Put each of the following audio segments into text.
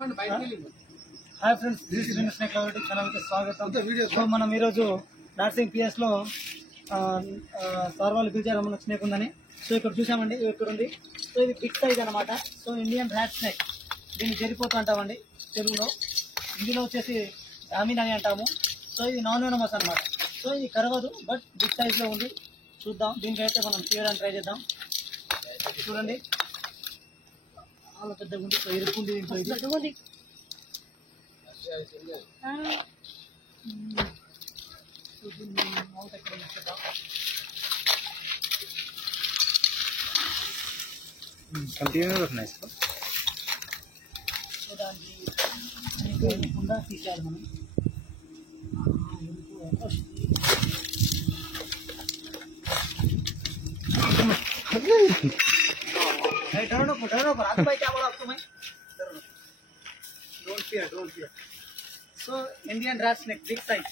Hi friends, this is snake lover ఛానల్కి స్వాగతం. So మనం ఈరోజు నర్సింగ్ పిఎస్లో సార్ వాళ్ళు పిలిచారు మన స్నేక్ ఉందని. సో ఇక్కడ చూసామండి, ఇక్కడ ఉంది. సో ఇది బిగ్ సైజ్ అనమాట. సో ఇండియన్ ర్యాట్ స్నేక్, దీన్ని జరిపోతూ అంటామండి తెలుగులో. హిందీలో వచ్చేసి డామిన్ అని అంటాము. సో ఇది నాన్ వెనమస్ అనమాట. సో ఇది కరవదు, బట్ బిగ్ సైజ్లో ఉంది. చూద్దాం, దీనికైతే మనం తీయడానికి ట్రై చేద్దాం. చూడండి, చాలా పెద్దగా ఉంది. సో ఇరుక్కుంది దీంట్లో, ఇది कंटिन्यू रखना है इसको. సో దానికి కుండా తీసేయాలి మనం. So Indian rat snake big size.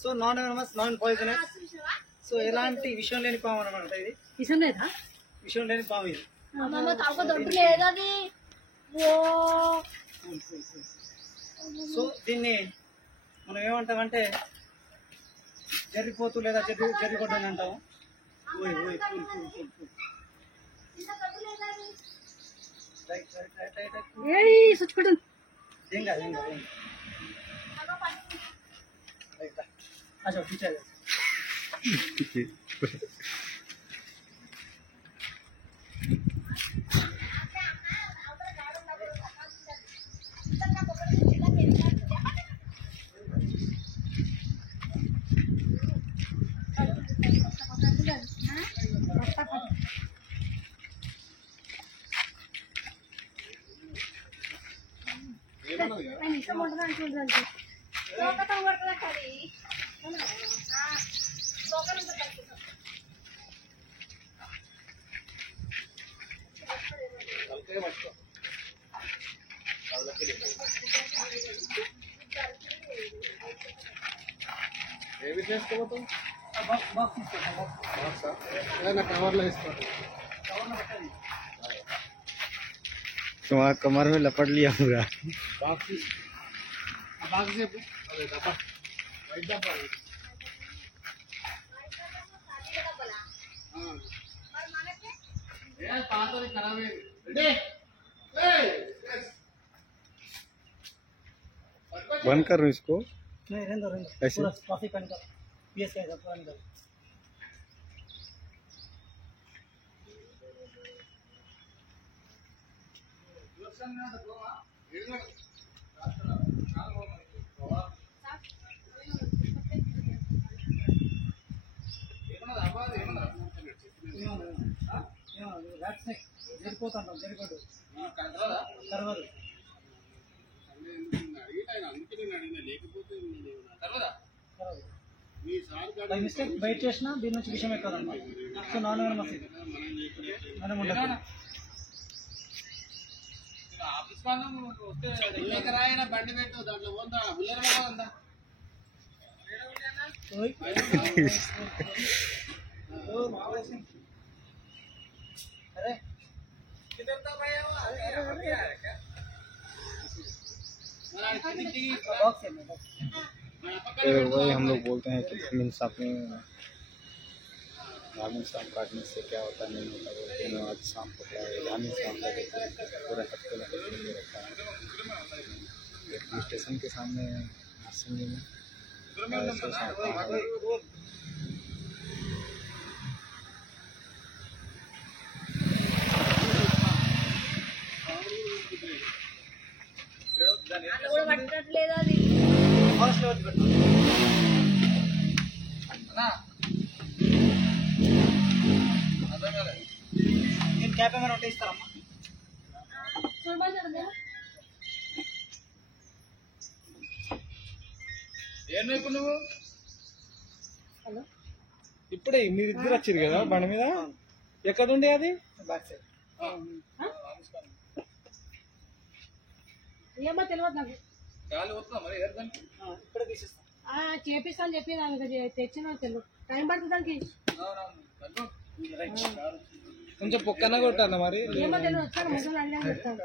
So non venomous, non poisonous. So ఎలాంటి విషయం లేని పాము అనమాట. ఇది విషయం లేని పాము. ఇది సో దీన్ని మనం ఏమంటామంటే జరిపోతు లేదా జరిగొడ్డు అని అంటాము. अच्छा पीछे तुम्हारा कमर में लपट लिया पूरा. बंद करो इसको. नहीं, रहने दो ऐसे? पूरा कॉफी पेन का पीएस का पूरा निकाल. ర్యాట్ స్నేక్ జరిపోతాం, జరిపోదు, కరవదు. బై మిస్టేక్ బయట చేసినా దీని నుంచి విషయం ఎక్కదన్నమాట. సో నాన్ వెనమస్ ఇది మనం ఉండదు. బండి పెట్టు, దాంట్లో పోందా ఉందా. अरे वही हम लोग बोलते हैं कि मीन सांप में ग्रामीण सांप काटने से क्या होता नहीं होता. बोलते हैं आज सांप पकड़ा है, ग्रामीण सांप लगे पूरा हटके लगे रखा है. पुलिस स्टेशन के सामने नरसिंह में నేను క్యాప్ ఏమైనా ఉంటే ఇస్తారమ్మా. ఏం ఇప్పుడు నువ్వు ఇప్పుడే మీరు ఇద్దరు వచ్చారు కదా బండి మీద. ఎక్కడుండే అది? Back side. ఏమో తెలియదు నాకు. గాలి వస్తుందా మరి? ఇప్పుడే తీసిస్తాం. చేపిస్తాను చెప్పి తెచ్చిన తెలియదు. టైం పడుతుంది దానికి. కొంచెం పొక్కన కొట్టాను మరి. ఏమో తెలియదు, వచ్చాను ముగ్గురు అడిగాను చెప్తాను.